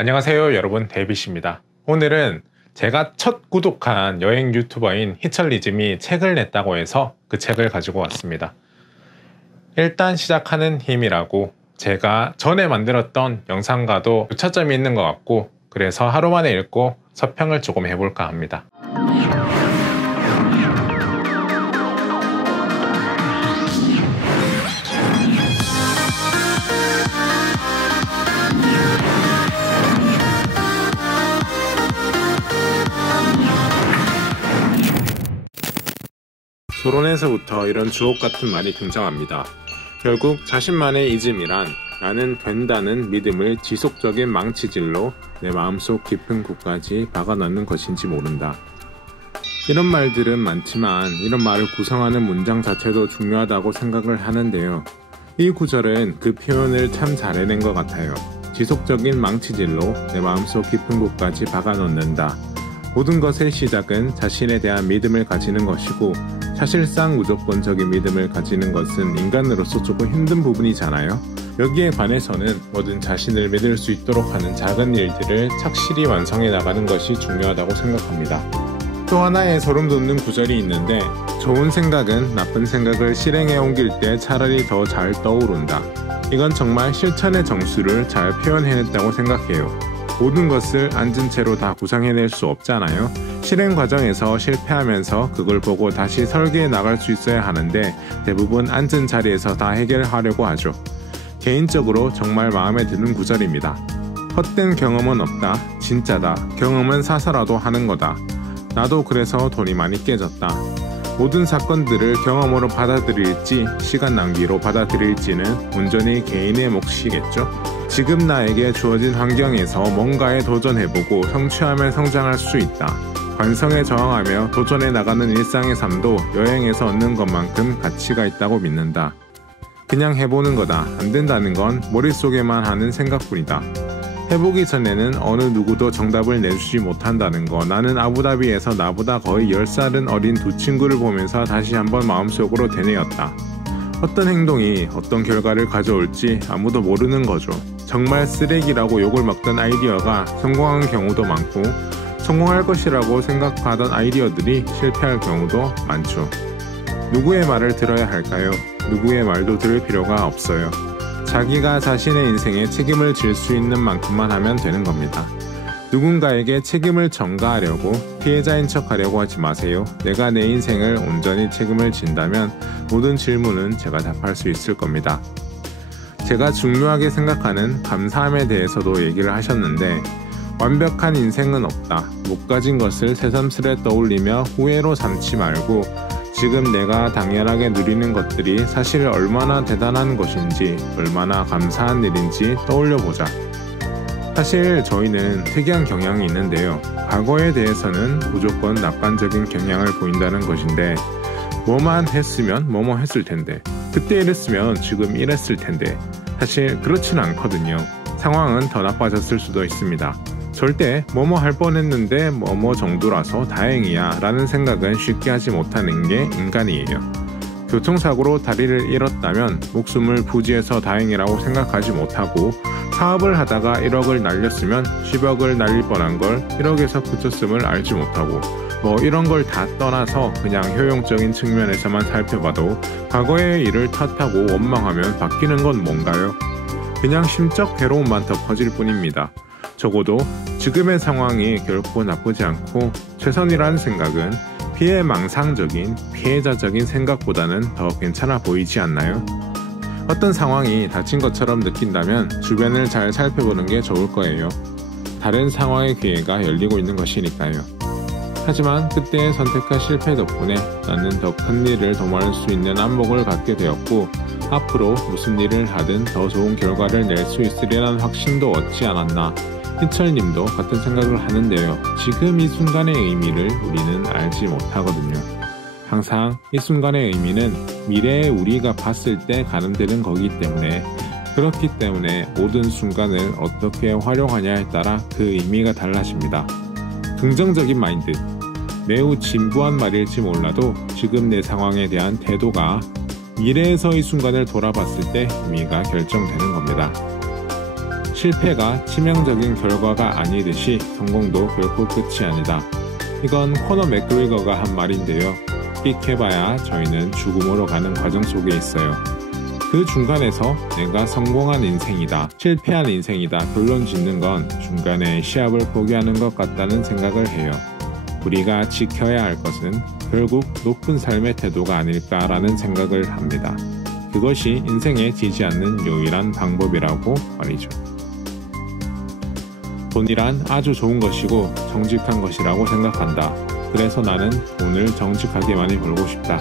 안녕하세요 여러분, 데이빗입니다. 오늘은 제가 첫 구독한 여행 유튜버인 희철리즘이 책을 냈다고 해서 그 책을 가지고 왔습니다. 일단 시작하는 힘이라고, 제가 전에 만들었던 영상과도 교차점이 있는 것 같고, 그래서 하루 만에 읽고 서평을 조금 해볼까 합니다. 서론에서부터 이런 주옥 같은 말이 등장합니다. 결국 자신만의 이즘이란 나는 된다는 믿음을 지속적인 망치질로 내 마음속 깊은 곳까지 박아넣는 것인지 모른다. 이런 말들은 많지만 이런 말을 구성하는 문장 자체도 중요하다고 생각을 하는데요. 이 구절은 그 표현을 참 잘 해낸 것 같아요. 지속적인 망치질로 내 마음속 깊은 곳까지 박아넣는다. 모든 것의 시작은 자신에 대한 믿음을 가지는 것이고, 사실상 무조건적인 믿음을 가지는 것은 인간으로서 조금 힘든 부분이잖아요. 여기에 관해서는 뭐든 자신을 믿을 수 있도록 하는 작은 일들을 착실히 완성해 나가는 것이 중요하다고 생각합니다. 또 하나의 소름 돋는 구절이 있는데, 좋은 생각은 나쁜 생각을 실행에 옮길 때 차라리 더 잘 떠오른다. 이건 정말 실천의 정수를 잘 표현해냈다고 생각해요. 모든 것을 앉은 채로 다 구상해낼 수 없잖아요. 실행 과정에서 실패하면서 그걸 보고 다시 설계해 나갈 수 있어야 하는데, 대부분 앉은 자리에서 다 해결하려고 하죠. 개인적으로 정말 마음에 드는 구절입니다. 헛된 경험은 없다. 진짜다. 경험은 사서라도 하는 거다. 나도 그래서 돈이 많이 깨졌다. 모든 사건들을 경험으로 받아들일지 시간 낭비로 받아들일지는 온전히 개인의 몫이겠죠. 지금 나에게 주어진 환경에서 뭔가에 도전해보고 성취하며 성장할 수 있다. 관성에 저항하며 도전해 나가는 일상의 삶도 여행에서 얻는 것만큼 가치가 있다고 믿는다. 그냥 해보는 거다. 안 된다는 건 머릿속에만 하는 생각뿐이다. 해보기 전에는 어느 누구도 정답을 내주지 못한다는 거. 나는 아부다비에서 나보다 거의 10살은 어린 두 친구를 보면서 다시 한번 마음속으로 되뇌었다. 어떤 행동이 어떤 결과를 가져올지 아무도 모르는 거죠. 정말 쓰레기라고 욕을 먹던 아이디어가 성공한 경우도 많고, 성공할 것이라고 생각하던 아이디어들이 실패할 경우도 많죠. 누구의 말을 들어야 할까요? 누구의 말도 들을 필요가 없어요. 자기가 자신의 인생에 책임을 질 수 있는 만큼만 하면 되는 겁니다. 누군가에게 책임을 전가하려고, 피해자인 척하려고 하지 마세요. 내가 내 인생을 온전히 책임을 진다면 모든 질문은 제가 답할 수 있을 겁니다. 제가 중요하게 생각하는 감사함에 대해서도 얘기를 하셨는데, 완벽한 인생은 없다. 못 가진 것을 새삼스레 떠올리며 후회로 삼지 말고, 지금 내가 당연하게 누리는 것들이 사실 얼마나 대단한 것인지, 얼마나 감사한 일인지 떠올려보자. 사실 저희는 특이한 경향이 있는데요. 과거에 대해서는 무조건 낙관적인 경향을 보인다는 것인데, 뭐만 했으면 뭐뭐 했을 텐데, 그때 이랬으면 지금 이랬을 텐데, 사실 그렇진 않거든요. 상황은 더 나빠졌을 수도 있습니다. 절대 뭐뭐 할 뻔했는데 뭐뭐 정도라서 다행이야 라는 생각은 쉽게 하지 못하는 게 인간이에요. 교통사고로 다리를 잃었다면 목숨을 부지해서 다행이라고 생각하지 못하고, 사업을 하다가 1억을 날렸으면 10억을 날릴 뻔한 걸 1억에서 그쳤음을 알지 못하고, 뭐 이런 걸 다 떠나서 그냥 효용적인 측면에서만 살펴봐도 과거의 일을 탓하고 원망하면 바뀌는 건 뭔가요? 그냥 심적 괴로움만 더 커질 뿐입니다. 적어도 지금의 상황이 결코 나쁘지 않고 최선이라는 생각은 피해망상적인, 피해자적인 생각보다는 더 괜찮아 보이지 않나요? 어떤 상황이 닥친 것처럼 느낀다면 주변을 잘 살펴보는 게 좋을 거예요. 다른 상황의 기회가 열리고 있는 것이니까요. 하지만 그때의 선택과 실패 덕분에 나는 더 큰 일을 도모할 수 있는 안목을 갖게 되었고, 앞으로 무슨 일을 하든 더 좋은 결과를 낼 수 있으리라는 확신도 얻지 않았나. 희철님도 같은 생각을 하는데요. 지금 이 순간의 의미를 우리는 알지 못하거든요. 항상 이 순간의 의미는 미래의 우리가 봤을 때 가늠되는 거기 때문에, 그렇기 때문에 모든 순간을 어떻게 활용하냐에 따라 그 의미가 달라집니다. 긍정적인 마인드. 매우 진부한 말일지 몰라도 지금 내 상황에 대한 태도가 미래에서 이 순간을 돌아봤을 때 의미가 결정되는 겁니다. 실패가 치명적인 결과가 아니듯이 성공도 결코 끝이 아니다. 이건 코너 맥그리거가 한 말인데요. 삑해봐야 저희는 죽음으로 가는 과정 속에 있어요. 그 중간에서 내가 성공한 인생이다, 실패한 인생이다 결론 짓는 건 중간에 시합을 포기하는 것 같다는 생각을 해요. 우리가 지켜야 할 것은 결국 높은 삶의 태도가 아닐까라는 생각을 합니다. 그것이 인생에 지지 않는 유일한 방법이라고 말이죠. 돈이란 아주 좋은 것이고 정직한 것이라고 생각한다. 그래서 나는 돈을 정직하게 많이 벌고 싶다.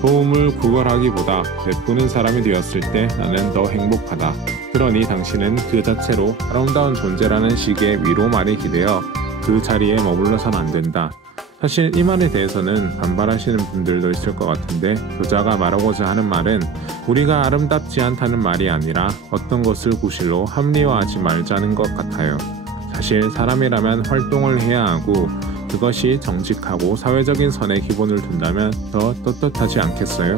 도움을 구걸하기보다 베푸는 사람이 되었을 때 나는 더 행복하다. 그러니 당신은 그 자체로 아름다운 존재라는 식의 위로 말이 기대어 그 자리에 머물러선 안 된다. 사실 이 말에 대해서는 반발하시는 분들도 있을 것 같은데 저자가 말하고자 하는 말은 우리가 아름답지 않다는 말이 아니라 어떤 것을 구실로 합리화하지 말자는 것 같아요. 사실 사람이라면 활동을 해야 하고 그것이 정직하고 사회적인 선의 기본을 둔다면 더 떳떳하지 않겠어요?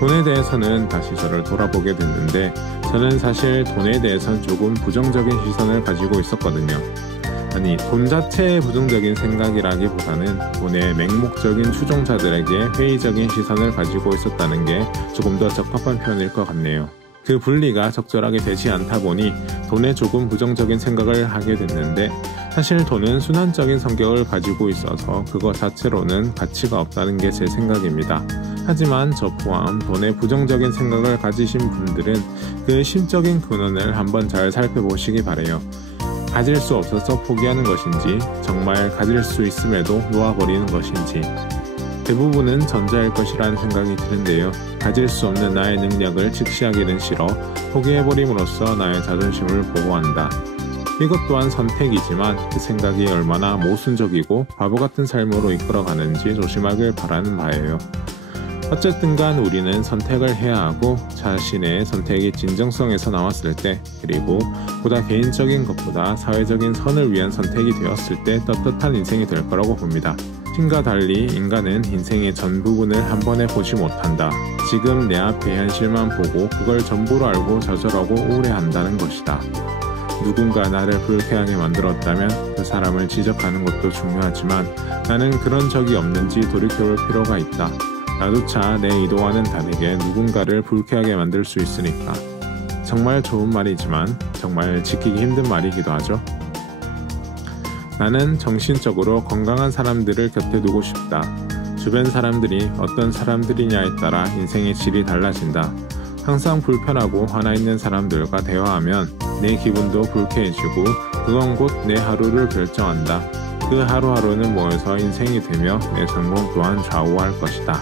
돈에 대해서는 다시 저를 돌아보게 됐는데 저는 사실 돈에 대해서는 조금 부정적인 시선을 가지고 있었거든요. 아니, 돈 자체의 부정적인 생각이라기보다는 돈의 맹목적인 추종자들에게 회의적인 시선을 가지고 있었다는 게 조금 더 적합한 표현일 것 같네요. 그 분리가 적절하게 되지 않다 보니 돈에 조금 부정적인 생각을 하게 됐는데 사실 돈은 순환적인 성격을 가지고 있어서 그것 자체로는 가치가 없다는 게 제 생각입니다. 하지만 저 포함 돈에 부정적인 생각을 가지신 분들은 그 심적인 근원을 한번 잘 살펴보시기 바래요. 가질 수 없어서 포기하는 것인지 정말 가질 수 있음에도 놓아버리는 것인지 대부분은 전자일 것이라는 생각이 드는데요. 가질 수 없는 나의 능력을 직시하기는 싫어 포기해버림으로써 나의 자존심을 보호한다. 이것 또한 선택이지만 그 생각이 얼마나 모순적이고 바보같은 삶으로 이끌어가는지 조심하길 바라는 바예요. 어쨌든 간 우리는 선택을 해야 하고 자신의 선택이 진정성에서 나왔을 때 그리고 보다 개인적인 것보다 사회적인 선을 위한 선택이 되었을 때 떳떳한 인생이 될 거라고 봅니다. 신과 달리 인간은 인생의 전 부분을 한 번에 보지 못한다. 지금 내 앞의 현실만 보고 그걸 전부로 알고 좌절하고 우울해한다는 것이다. 누군가 나를 불쾌하게 만들었다면 그 사람을 지적하는 것도 중요하지만 나는 그런 적이 없는지 돌이켜볼 필요가 있다. 나조차 내 의도와는 다르게 누군가를 불쾌하게 만들 수 있으니까. 정말 좋은 말이지만 정말 지키기 힘든 말이기도 하죠. 나는 정신적으로 건강한 사람들을 곁에 두고 싶다. 주변 사람들이 어떤 사람들이냐에 따라 인생의 질이 달라진다. 항상 불편하고 화나 있는 사람들과 대화하면 내 기분도 불쾌해지고 그건 곧 내 하루를 결정한다. 그 하루하루는 모여서 인생이 되며 내 성공 또한 좌우할 것이다.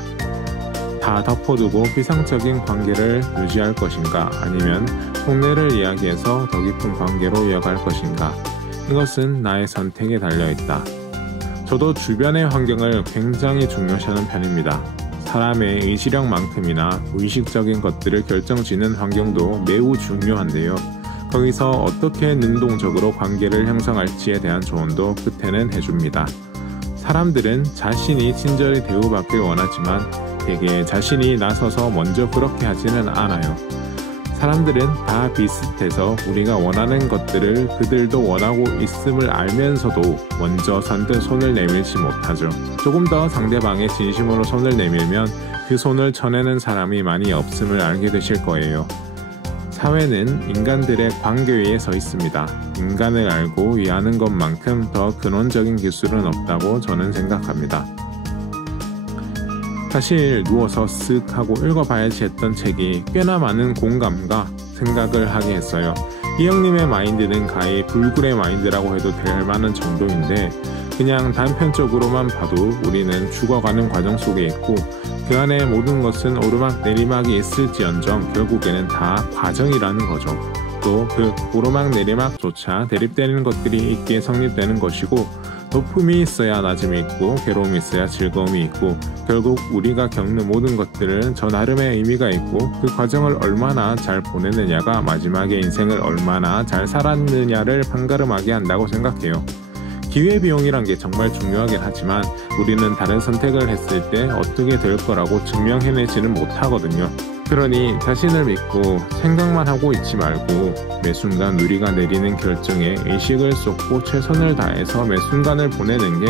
다 덮어두고 비상적인 관계를 유지할 것인가 아니면 속내를 이야기해서 더 깊은 관계로 이어갈 것인가. 이것은 나의 선택에 달려있다. 저도 주변의 환경을 굉장히 중요시하는 편입니다. 사람의 의지력만큼이나 의식적인 것들을 결정짓는 환경도 매우 중요한데요. 거기서 어떻게 능동적으로 관계를 형성할지에 대한 조언도 끝에는 해줍니다. 사람들은 자신이 친절히 대우받길 원하지만 대개 자신이 나서서 먼저 그렇게 하지는 않아요. 사람들은 다 비슷해서 우리가 원하는 것들을 그들도 원하고 있음을 알면서도 먼저 선뜻 손을 내밀지 못하죠. 조금 더 상대방의 진심으로 손을 내밀면 그 손을 쳐내는 사람이 많이 없음을 알게 되실 거예요. 사회는 인간들의 관계 위에 서 있습니다. 인간을 알고 이해하는 것만큼 더 근원적인 기술은 없다고 저는 생각합니다. 사실 누워서 쓱 하고 읽어봐야지 했던 책이 꽤나 많은 공감과 생각을 하게 했어요. 이 형님의 마인드는 가히 불굴의 마인드라고 해도 될 만한 정도인데 그냥 단편적으로만 봐도 우리는 죽어가는 과정 속에 있고 그 안에 모든 것은 오르막 내리막이 있을지언정 결국에는 다 과정이라는 거죠. 또 그 오르막 내리막조차 대립되는 것들이 있기에 성립되는 것이고 높음이 있어야 낮음이 있고 괴로움이 있어야 즐거움이 있고 결국 우리가 겪는 모든 것들은 저 나름의 의미가 있고 그 과정을 얼마나 잘 보내느냐가 마지막에 인생을 얼마나 잘 살았느냐를 판가름하게 한다고 생각해요. 기회비용이란 게 정말 중요하긴 하지만 우리는 다른 선택을 했을 때 어떻게 될 거라고 증명해내지는 못하거든요. 그러니 자신을 믿고 생각만 하고 있지 말고 매 순간 우리가 내리는 결정에 의식을 쏟고 최선을 다해서 매 순간을 보내는 게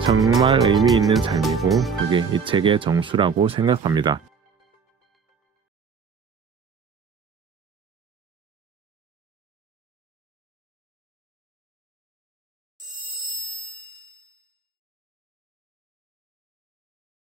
정말 의미 있는 삶이고 그게 이 책의 정수라고 생각합니다.